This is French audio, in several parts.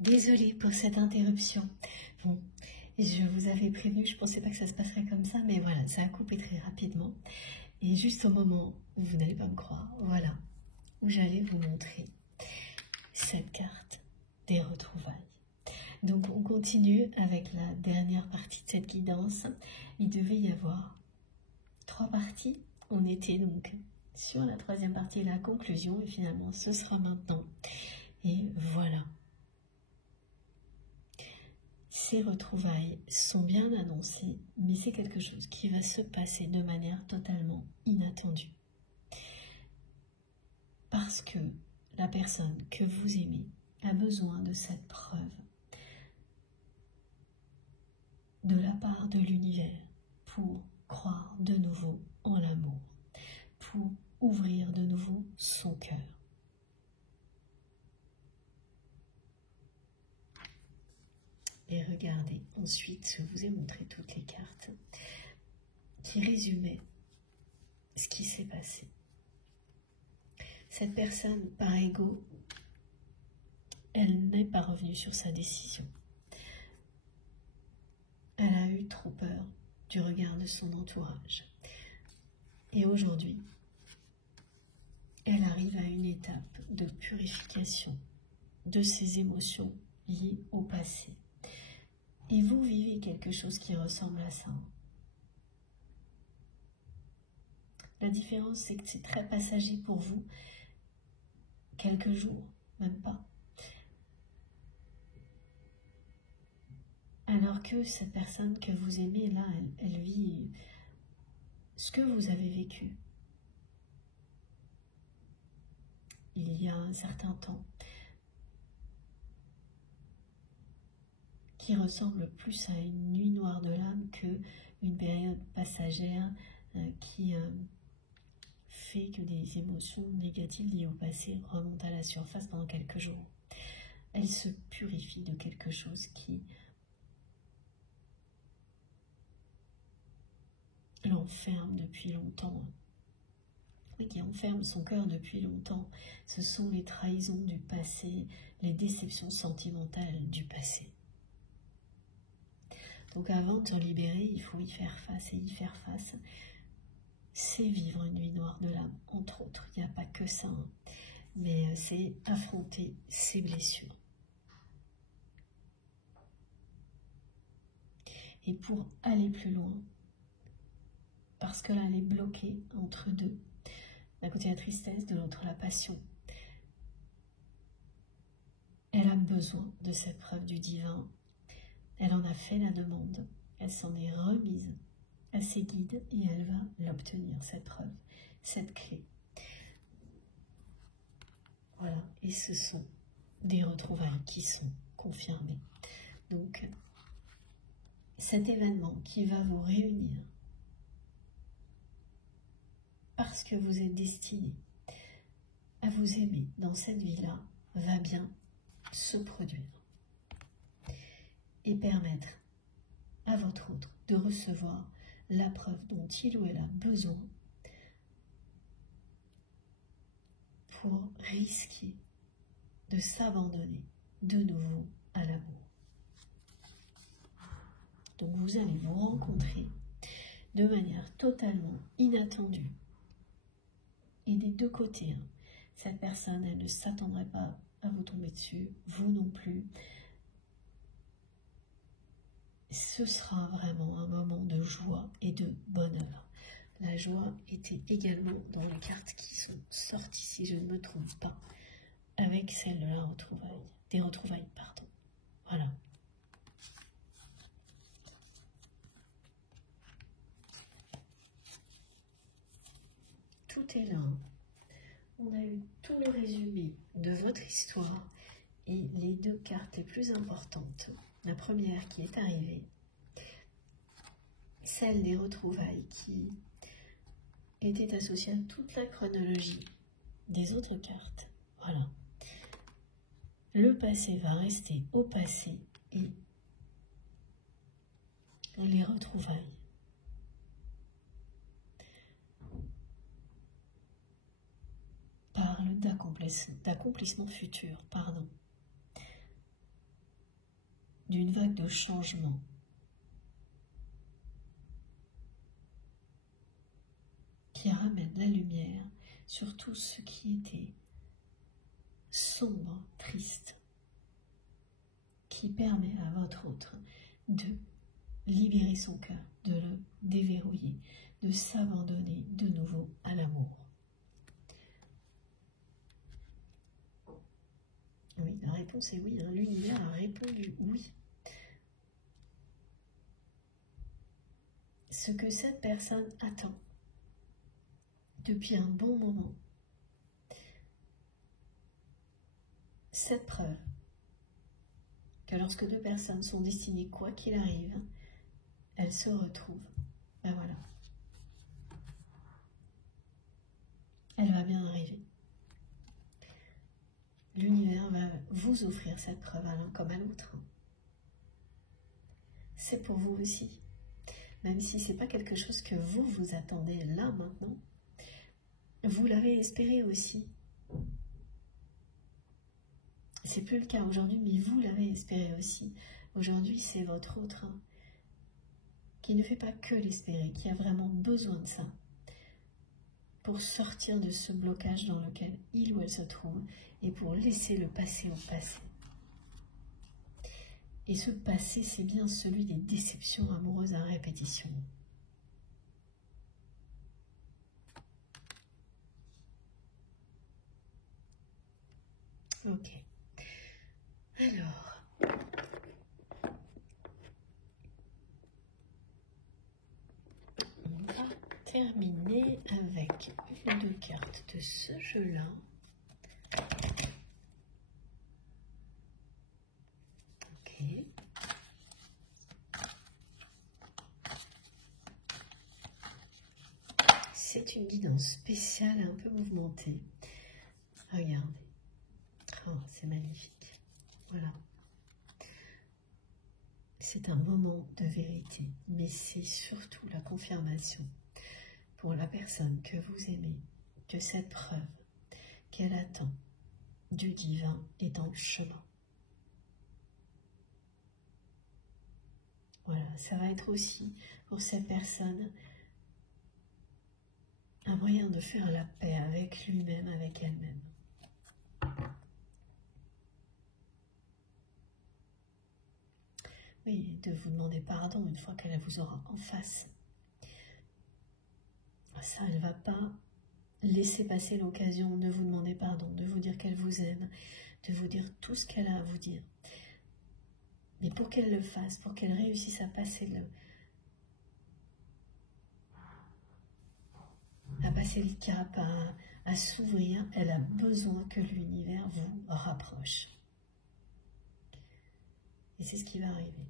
Désolée pour cette interruption. Bon, je vous avais prévenu, je ne pensais pas que ça se passerait comme ça, mais voilà, ça a coupé très rapidement. Et juste au moment où vous n'allez pas me croire, voilà, où j'allais vous montrer cette carte des retrouvailles. Donc on continue avec la dernière partie de cette guidance. Il devait y avoir 3 parties. On était donc sur la 3e partie, la conclusion, et finalement ce sera maintenant. Et voilà. Ces retrouvailles sont bien annoncées, mais c'est quelque chose qui va se passer de manière totalement inattendue. Parce que la personne que vous aimez a besoin de cette preuve de la part de l'univers pour croire de nouveau en l'amour, pour ouvrir de nouveau son cœur. Et regardez, ensuite, je vous ai montré toutes les cartes qui résumaient ce qui s'est passé. Cette personne, par ego, elle n'est pas revenue sur sa décision. Elle a eu trop peur du regard de son entourage. Et aujourd'hui, elle arrive à une étape de purification de ses émotions liées au passé. Et vous vivez quelque chose qui ressemble à ça. La différence, c'est que c'est très passager pour vous. Quelques jours, même pas. Alors que cette personne que vous aimez, là, elle vit ce que vous avez vécu il y a un certain temps, qui ressemble plus à une nuit noire de l'âme qu'une période passagère qui fait que des émotions négatives liées au passé remontent à la surface pendant quelques jours. Elle se purifie de quelque chose qui l'enferme depuis longtemps. Oui, qui enferme son cœur depuis longtemps. Ce sont les trahisons du passé, les déceptions sentimentales du passé. Donc avant de se libérer, il faut y faire face, et y faire face, c'est vivre une nuit noire de l'âme, entre autres. Il n'y a pas que ça, hein. Mais c'est affronter ses blessures. Et pour aller plus loin, parce que là, elle est bloquée entre deux, d'un côté la tristesse, de l'autre la passion, elle a besoin de cette preuve du divin. Elle en a fait la demande, elle s'en est remise à ses guides et elle va l'obtenir, cette preuve, cette clé. Voilà, et ce sont des retrouvailles qui sont confirmées. Donc, cet événement qui va vous réunir parce que vous êtes destiné à vous aimer dans cette vie-là va bien se produire et permettre à votre autre de recevoir la preuve dont il ou elle a besoin pour risquer de s'abandonner de nouveau à l'amour. Donc vous allez vous rencontrer de manière totalement inattendue. Et des deux côtés, hein. Cette personne, elle ne s'attendrait pas à vous tomber dessus, vous non plus. Ce sera vraiment un moment de joie et de bonheur. La joie était également dans les cartes qui sont sorties, si je ne me trompe pas, avec celle de la retrouvaille, des retrouvailles, pardon. Voilà. Tout est là. On a eu tout le résumé de votre histoire et les 2 cartes les plus importantes. La première qui est arrivée, celle des retrouvailles qui était associée à toute la chronologie des autres cartes. Voilà. Le passé va rester au passé et les retrouvailles parlent d'accomplissement futur, pardon. d'une vague de changement. Qui ramène la lumière sur tout ce qui était sombre, triste, qui permet à votre autre de libérer son cœur, de le déverrouiller, de s'abandonner de nouveau à l'amour. Oui, la réponse est oui, hein. L'univers a répondu oui. Ce que cette personne attend depuis un bon moment, cette preuve que lorsque deux personnes sont destinées, quoi qu'il arrive, elles se retrouvent. Ben voilà. Elle va bien arriver. L'univers va vous offrir cette preuve à l'un comme à l'autre. C'est pour vous aussi. Même si ce n'est pas quelque chose que vous attendez là, maintenant, vous l'avez espéré aussi. C'est plus le cas aujourd'hui, mais vous l'avez espéré aussi. Aujourd'hui, c'est votre autre qui ne fait pas que l'espérer, qui a vraiment besoin de ça pour sortir de ce blocage dans lequel il ou elle se trouve et pour laisser le passé au passé. Et ce passé, c'est bien celui des déceptions amoureuses à répétition. Ok. Alors, on va terminer avec une ou deux cartes de ce jeu-là. Ok. C'est une guidance spéciale un peu mouvementée. Regardez. Oh, c'est magnifique. Voilà. C'est un moment de vérité, mais c'est surtout la confirmation pour la personne que vous aimez, que cette preuve qu'elle attend du divin est dans le chemin. Voilà, ça va être aussi pour cette personne un moyen de faire la paix avec lui-même, avec elle-même. Oui, de vous demander pardon une fois qu'elle vous aura en face. Ça, elle ne va pas laisser passer l'occasion de vous demander pardon, de vous dire qu'elle vous aime, de vous dire tout ce qu'elle a à vous dire. Mais pour qu'elle le fasse, pour qu'elle réussisse à passer le cap, à s'ouvrir, elle a besoin que l'univers vous rapproche. Et c'est ce qui va arriver.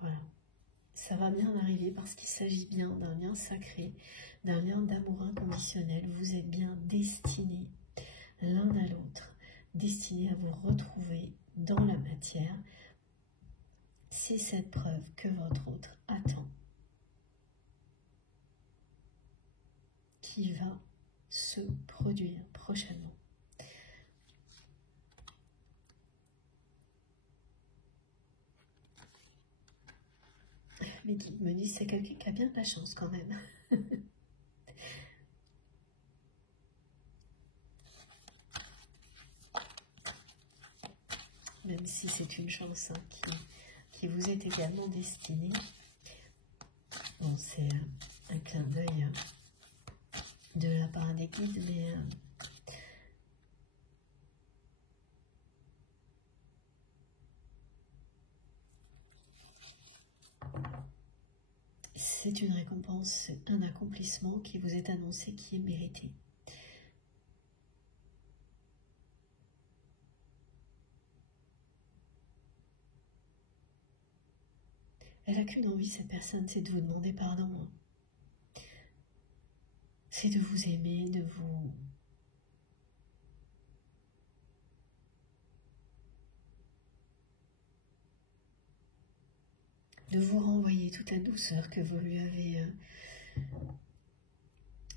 Voilà. Ça va bien arriver parce qu'il s'agit bien d'un lien sacré, d'un lien d'amour inconditionnel. Vous êtes bien destinés l'un à l'autre, destinés à vous retrouver dans la matière. C'est cette preuve que votre autre attend, qui va se produire prochainement. Mes guides me disent c'est quelqu'un qui a bien de la chance quand même. Même si c'est une chance qui vous est également destinée. Bon, c'est un clin d'œil de la part des guides, mais c'est une récompense, un accomplissement qui vous est annoncé, qui est mérité. Elle n'a qu'une envie, cette personne, c'est de vous demander pardon. C'est de vous aimer, de vous renvoyer toute la douceur que vous lui avez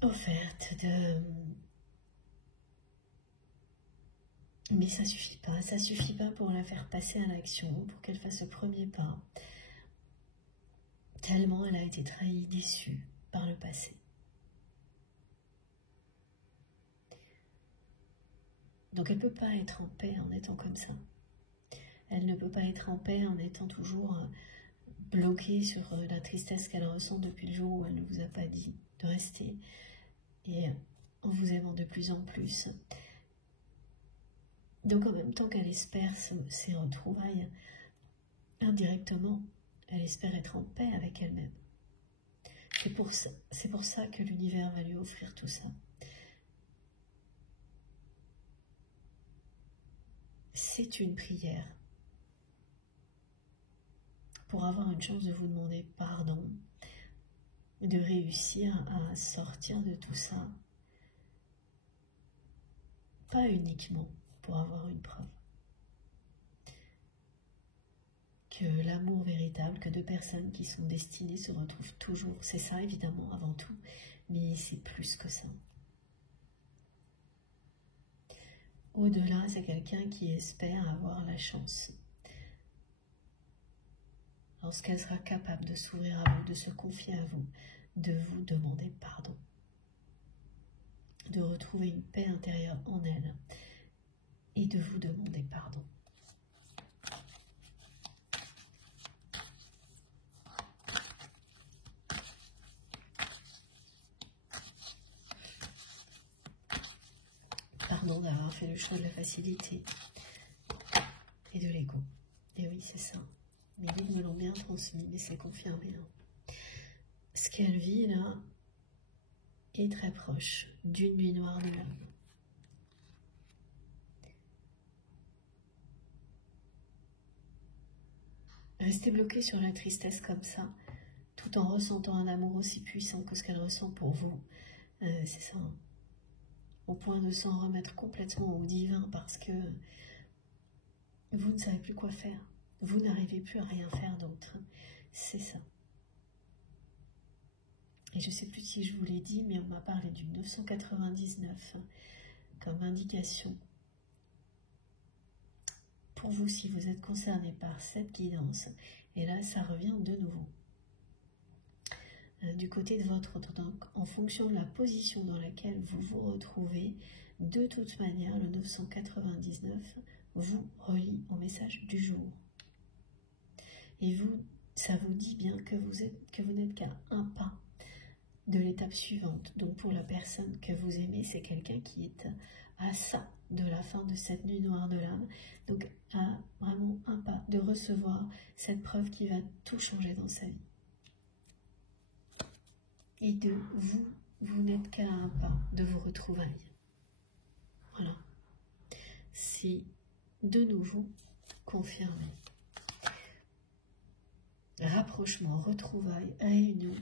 offerte, Mais ça suffit pas pour la faire passer à l'action, pour qu'elle fasse ce premier pas, tellement elle a été trahie, déçue par le passé. Donc elle ne peut pas être en paix en étant comme ça. Elle ne peut pas être en paix en étant toujours bloquée sur la tristesse qu'elle ressent depuis le jour où elle ne vous a pas dit de rester, et en vous aimant de plus en plus. Donc en même temps qu'elle espère ces retrouvailles, indirectement, elle espère être en paix avec elle-même. C'est pour ça que l'univers va lui offrir tout ça. C'est une prière pour avoir une chance de vous demander pardon, de réussir à sortir de tout ça, pas uniquement pour avoir une preuve. Que l'amour véritable, que deux personnes qui sont destinées se retrouvent toujours, c'est ça évidemment avant tout, mais c'est plus que ça. Au-delà, c'est quelqu'un qui espère avoir la chance, lorsqu'elle sera capable de s'ouvrir à vous, de se confier à vous, de vous demander pardon, de retrouver une paix intérieure en elle et de vous demander pardon. Pardon d'avoir fait le choix de la facilité et de l'ego. Et oui, c'est ça. Mes guides me l'ont bien transmis, mais c'est confirmé. Ce qu'elle vit là est très proche d'une nuit noire de l'âme. Rester bloqué sur la tristesse comme ça, tout en ressentant un amour aussi puissant que ce qu'elle ressent pour vous, c'est ça. Au point de s'en remettre complètement au divin parce que vous ne savez plus quoi faire. Vous n'arrivez plus à rien faire d'autre. C'est ça. Et je ne sais plus si je vous l'ai dit, mais on m'a parlé du 999 comme indication. Pour vous, si vous êtes concerné par cette guidance, et là, ça revient de nouveau. Du côté de votre autre, donc en fonction de la position dans laquelle vous vous retrouvez, de toute manière, le 999 vous relie au message du jour. Et vous, ça vous dit bien que vous n'êtes qu'à un pas de l'étape suivante. Donc pour la personne que vous aimez, c'est quelqu'un qui est à ça de la fin de cette nuit noire de l'âme. Donc à vraiment un pas de recevoir cette preuve qui va tout changer dans sa vie. Et de vous n'êtes qu'à un pas de vos retrouvailles. Voilà. C'est de nouveau confirmé. Rapprochement, retrouvailles, réunion.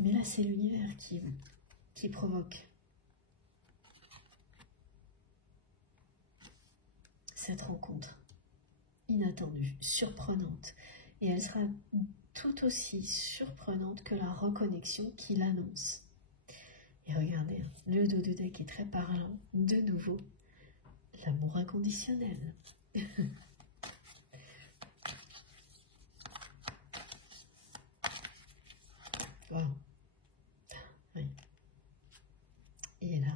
Mais là, c'est l'univers qui provoque cette rencontre inattendue, surprenante. Et elle sera tout aussi surprenante que la reconnexion qui l'annonce. Et regardez, le dos de deck est très parlant. De nouveau, l'amour inconditionnel. Wow. Oui. Et là,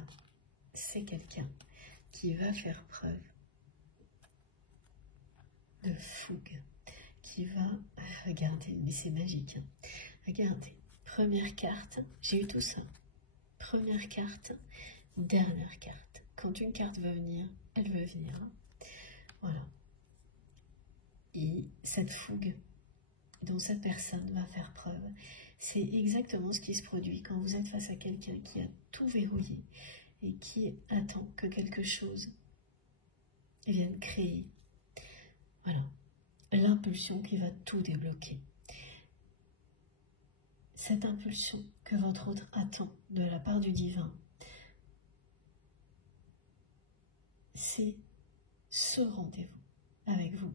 c'est quelqu'un qui va faire preuve de fougue, qui va... Regardez, mais c'est magique. Hein. Regardez, première carte, j'ai eu tout ça. Première carte, dernière carte. Quand une carte va venir, elle va venir. Hein. Voilà. Et cette fougue dont cette personne va faire preuve, c'est exactement ce qui se produit quand vous êtes face à quelqu'un qui a tout verrouillé et qui attend que quelque chose vienne créer. Voilà, l'impulsion qui va tout débloquer. Cette impulsion que votre autre attend de la part du divin, c'est ce rendez-vous avec vous,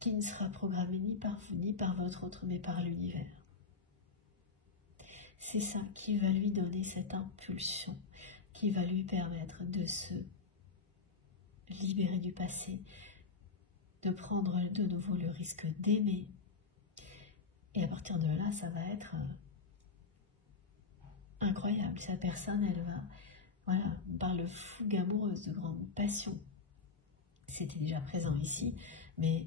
qui ne sera programmé ni par vous, ni par votre autre, mais par l'univers. C'est ça qui va lui donner cette impulsion qui va lui permettre de se libérer du passé, de prendre de nouveau le risque d'aimer. Et à partir de là, ça va être incroyable. Cette personne, elle va, voilà, on parle de fougue amoureuse, de grande passion. C'était déjà présent ici, mais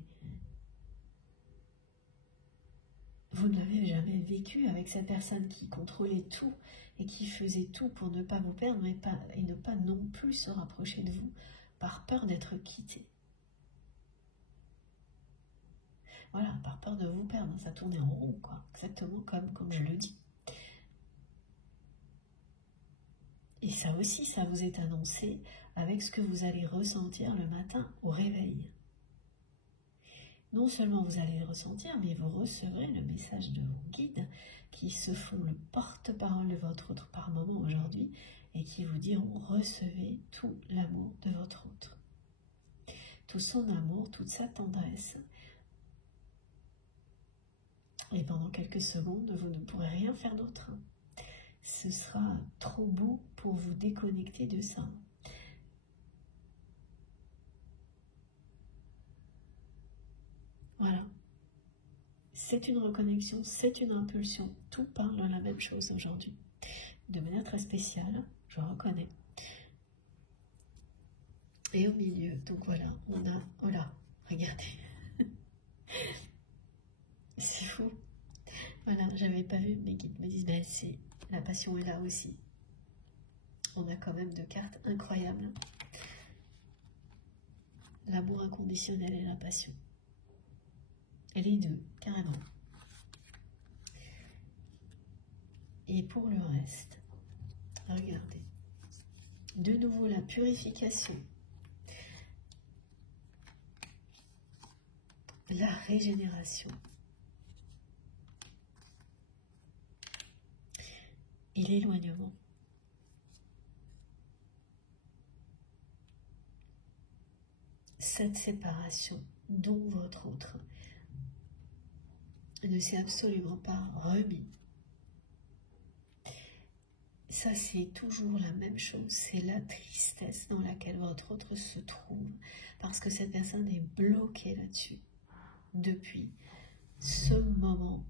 vous ne l'avez jamais vécu avec cette personne qui contrôlait tout et qui faisait tout pour ne pas vous perdre et ne pas non plus se rapprocher de vous par peur d'être quitté. Voilà, par peur de vous perdre, ça tournait en rond, quoi, exactement comme je le dis. Et ça aussi, ça vous est annoncé avec ce que vous allez ressentir le matin au réveil. Non seulement vous allez le ressentir, mais vous recevrez le message de vos guides qui se font le porte-parole de votre autre par moment aujourd'hui et qui vous diront « Recevez tout l'amour de votre autre. » Tout son amour, toute sa tendresse. Et pendant quelques secondes, vous ne pourrez rien faire d'autre. Ce sera trop beau pour vous déconnecter de ça. Voilà. C'est une reconnexion, c'est une impulsion. Tout parle de la même chose aujourd'hui. De manière très spéciale, je reconnais. Et au milieu, donc voilà, on a... Oh là, regardez. C'est fou. Voilà, j'avais pas vu, mes guides me disent, ben c'est... La passion est là aussi. On a quand même deux cartes incroyables. L'amour inconditionnel et la passion. Et les deux, carrément. Et pour le reste, regardez. De nouveau, la purification. La régénération. Et l'éloignement. Cette séparation dont votre autre ne s'est absolument pas remis. Ça, c'est toujours la même chose. C'est la tristesse dans laquelle votre autre se trouve parce que cette personne est bloquée là-dessus depuis ce moment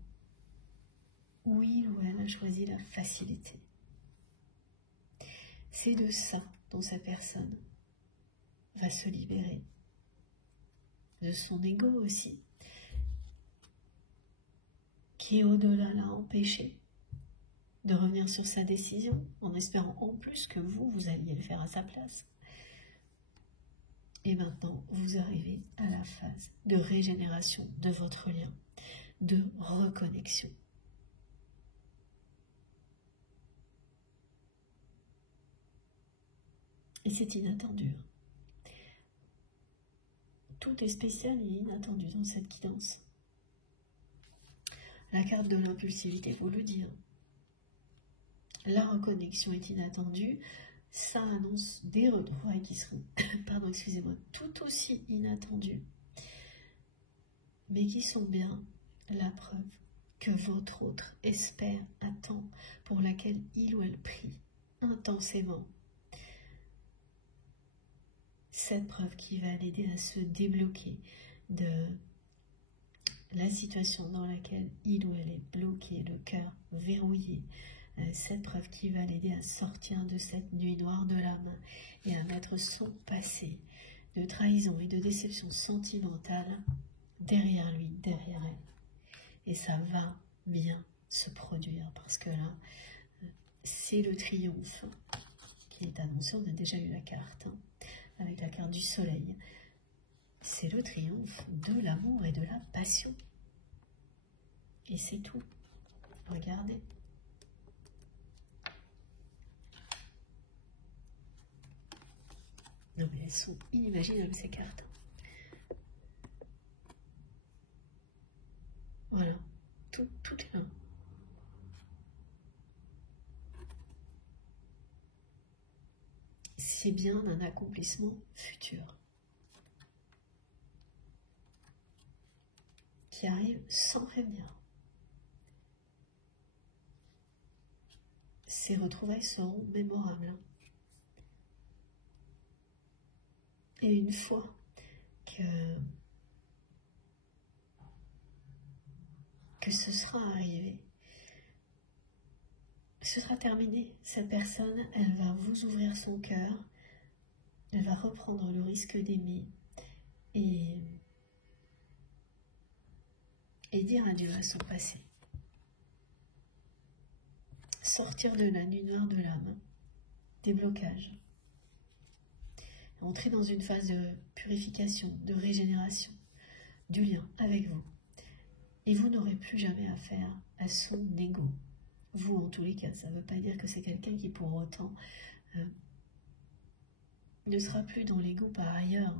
où il ou elle a choisi la facilité. C'est de ça dont cette personne va se libérer. De son ego aussi, qui au-delà l'a empêché de revenir sur sa décision, en espérant en plus que vous alliez le faire à sa place. Et maintenant, vous arrivez à la phase de régénération de votre lien, de reconnexion. Et c'est inattendu. Tout est spécial et inattendu dans cette guidance. La carte de l'impulsivité vous le dit. La reconnexion est inattendue. Ça annonce des retrouvailles qui seront, pardon, excusez-moi, tout aussi inattendues, mais qui sont bien la preuve que votre autre espère, attend, pour laquelle il ou elle prie intensément. Cette preuve qui va l'aider à se débloquer de la situation dans laquelle il ou elle est bloqué, le cœur verrouillé. Cette preuve qui va l'aider à sortir de cette nuit noire de l'âme et à mettre son passé de trahison et de déception sentimentale derrière lui, derrière elle. Et ça va bien se produire parce que là, c'est le triomphe qui est annoncé. On a déjà eu la carte, avec la carte du soleil. C'est le triomphe de l'amour et de la passion. Et c'est tout. Regardez. Non mais elles sont inimaginables ces cartes. Voilà, tout est là. C'est bien un accomplissement futur qui arrive sans prévenir. Ces retrouvailles seront mémorables. Et une fois que ce sera arrivé, ce sera terminé. Cette personne, elle va vous ouvrir son cœur, elle va reprendre le risque d'aimer et dire adieu à son passé. Sortir de la nuit noire de l'âme, des blocages. Entrer dans une phase de purification, de régénération, du lien avec vous. Et vous n'aurez plus jamais affaire à son ego. Vous, en tous les cas, ça ne veut pas dire que c'est quelqu'un qui, pour autant, ne sera plus dans l'ego par ailleurs.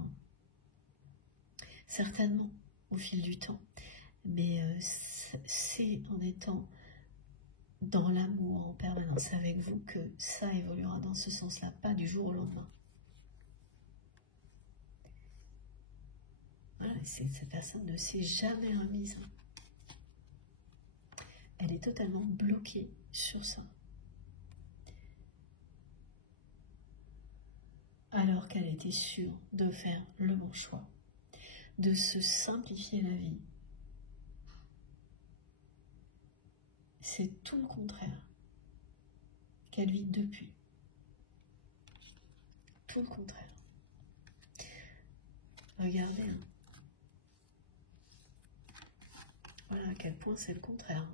Certainement, au fil du temps. Mais c'est en étant dans l'amour en permanence avec vous que ça évoluera dans ce sens-là, pas du jour au lendemain. Voilà, cette personne ne s'est jamais remise. Elle est totalement bloquée sur ça. Alors qu'elle était sûre de faire le bon choix, de se simplifier la vie. C'est tout le contraire qu'elle vit depuis. Tout le contraire. Regardez. Hein. Voilà à quel point c'est le contraire.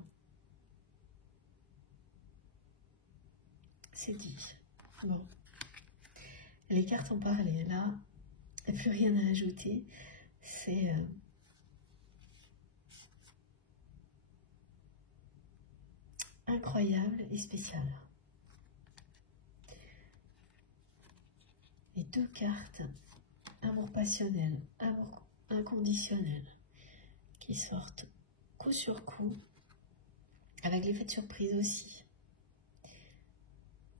C'est dit. Bon. Les cartes ont parlé. Là, il n'y a plus rien à ajouter. C'est... incroyable et spécial. Et deux cartes, amour passionnel, amour inconditionnel, qui sortent coup sur coup, avec l'effet de surprise aussi.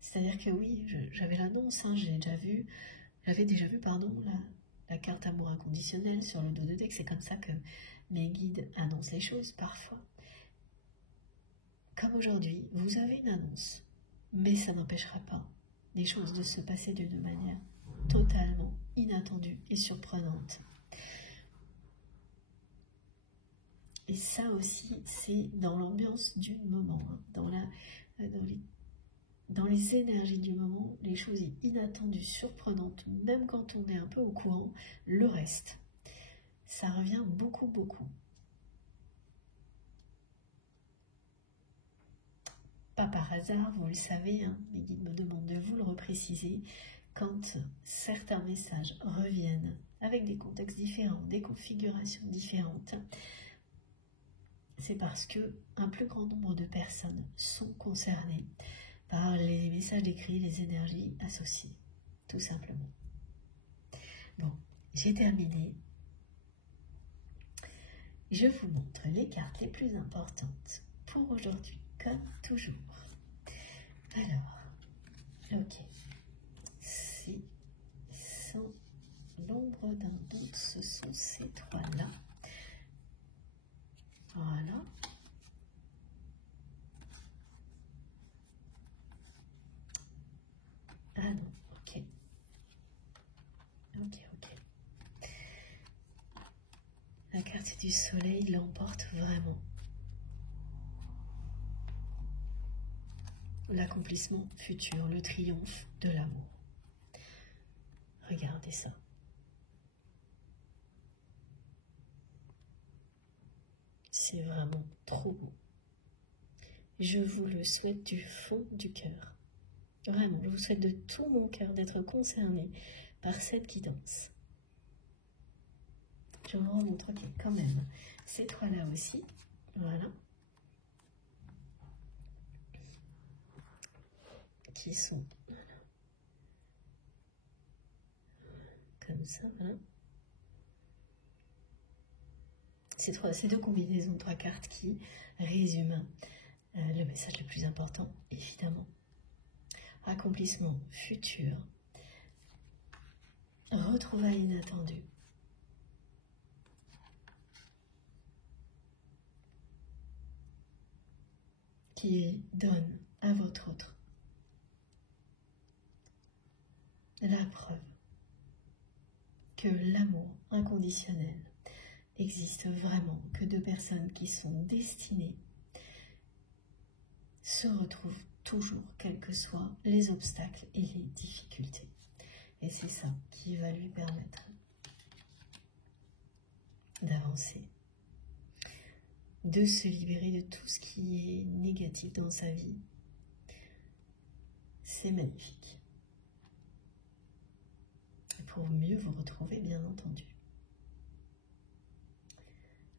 C'est-à-dire que oui, j'avais l'annonce, hein, j'avais déjà vu, la carte amour inconditionnel sur le dos de deck. C'est comme ça que mes guides annoncent les choses parfois. Comme aujourd'hui, vous avez une annonce, mais ça n'empêchera pas les choses de se passer d'une manière totalement inattendue et surprenante. Et ça aussi, c'est dans l'ambiance du moment, hein, dans les énergies du moment, les choses inattendues, surprenantes, même quand on est un peu au courant, le reste, ça revient beaucoup, beaucoup. Pas par hasard, vous le savez, hein, mes guides me demandent de vous le repréciser, quand certains messages reviennent avec des contextes différents, des configurations différentes, c'est parce que un plus grand nombre de personnes sont concernées par les messages écrits, les énergies associées, tout simplement. Bon, j'ai terminé. Je vous montre les cartes les plus importantes pour aujourd'hui, comme toujours. Alors, ok. Si sans l'ombre d'un doute, ce sont ces trois-là. Voilà. Ah non, ok. Ok. La carte du soleil l'emporte vraiment. L'accomplissement futur, le triomphe de l'amour. Regardez ça. C'est vraiment trop beau. Je vous le souhaite du fond du cœur. Vraiment, je vous souhaite de tout mon cœur d'être concerné par cette guidance. Je vous remontre quand même ces trois-là aussi. Voilà. Qui sont comme ça, voilà. Ces deux combinaisons de trois cartes qui résument le message le plus important, évidemment. Accomplissement futur, retrouvailles inattendues, qui donne à votre autre la preuve que l'amour inconditionnel existe vraiment, que deux personnes qui sont destinées se retrouvent toujours, quels que soient les obstacles et les difficultés. Et c'est ça qui va lui permettre d'avancer, de se libérer de tout ce qui est négatif dans sa vie. C'est magnifique. Pour mieux vous retrouver, bien entendu.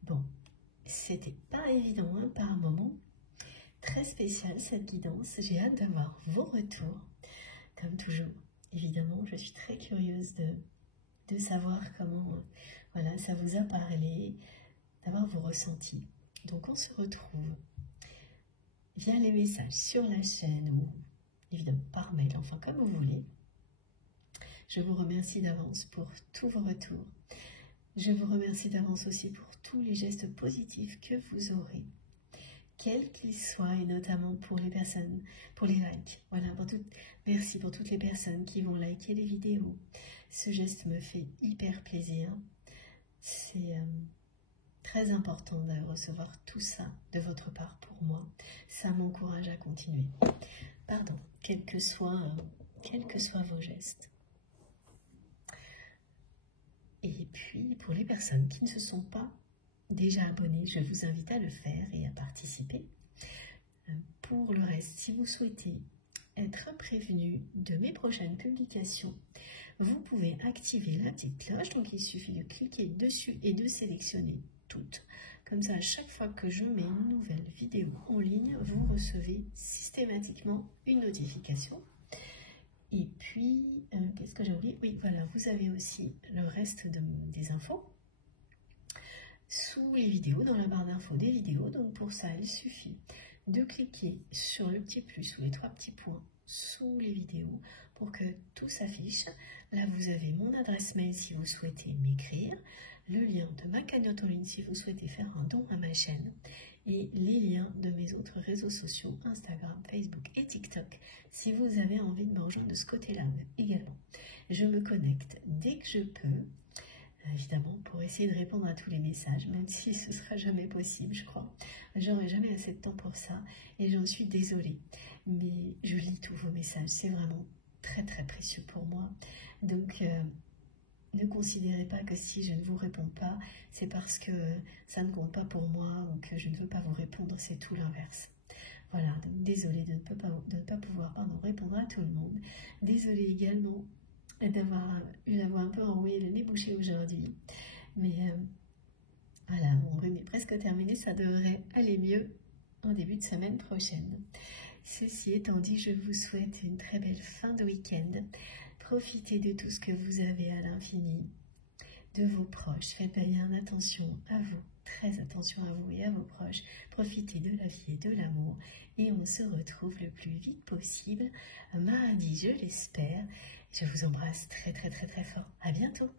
Bon, c'était pas évident hein, par moment. Très spécial cette guidance. J'ai hâte de voir vos retours. Comme toujours, évidemment, je suis très curieuse de savoir comment voilà, ça vous a parlé, d'avoir vos ressentis. Donc on se retrouve via les messages sur la chaîne ou évidemment par mail, enfin comme vous voulez. Je vous remercie d'avance pour tous vos retours. Je vous remercie d'avance aussi pour tous les gestes positifs que vous aurez, quels qu'ils soient, et notamment pour les personnes, pour les likes. Voilà, merci pour toutes les personnes qui vont liker les vidéos. Ce geste me fait hyper plaisir. C'est très important de recevoir tout ça de votre part pour moi. Ça m'encourage à continuer. Pardon, quels que soient vos gestes. Et puis, pour les personnes qui ne se sont pas déjà abonnées, je vous invite à le faire et à participer. Pour le reste, si vous souhaitez être prévenu de mes prochaines publications, vous pouvez activer la petite cloche. Donc, il suffit de cliquer dessus et de sélectionner toutes. Comme ça, à chaque fois que je mets une nouvelle vidéo en ligne, vous recevez systématiquement une notification. Et puis, qu'est-ce que j'ai oublié? Oui, voilà, vous avez aussi le reste des infos sous les vidéos, dans la barre d'infos des vidéos. Donc pour ça, il suffit de cliquer sur le petit plus ou les trois petits points sous les vidéos pour que tout s'affiche. Là, vous avez mon adresse mail si vous souhaitez m'écrire, le lien de ma cagnotte en ligne si vous souhaitez faire un don à ma chaîne, et les liens de mes autres réseaux sociaux, Instagram, Facebook et TikTok, si vous avez envie de me rejoindre de ce côté-là également. Je me connecte dès que je peux, évidemment, pour essayer de répondre à tous les messages, même si ce ne sera jamais possible, je crois. J'aurai jamais assez de temps pour ça, et j'en suis désolée. Mais je lis tous vos messages, c'est vraiment très très précieux pour moi. Donc, ne considérez pas que si je ne vous réponds pas, c'est parce que ça ne compte pas pour moi ou que je ne veux pas vous répondre, c'est tout l'inverse. Voilà, donc désolée de ne pas pouvoir répondre à tout le monde. Désolée également d'avoir eu la voix un peu enrouée, le nez bouché aujourd'hui. Mais voilà, mon rhume est presque terminé, ça devrait aller mieux en début de semaine prochaine. Ceci étant dit, je vous souhaite une très belle fin de week-end. Profitez de tout ce que vous avez à l'infini, de vos proches. Faites bien attention à vous, très attention à vous et à vos proches. Profitez de la vie et de l'amour. Et on se retrouve le plus vite possible mardi, je l'espère. Je vous embrasse très très très très fort. À bientôt.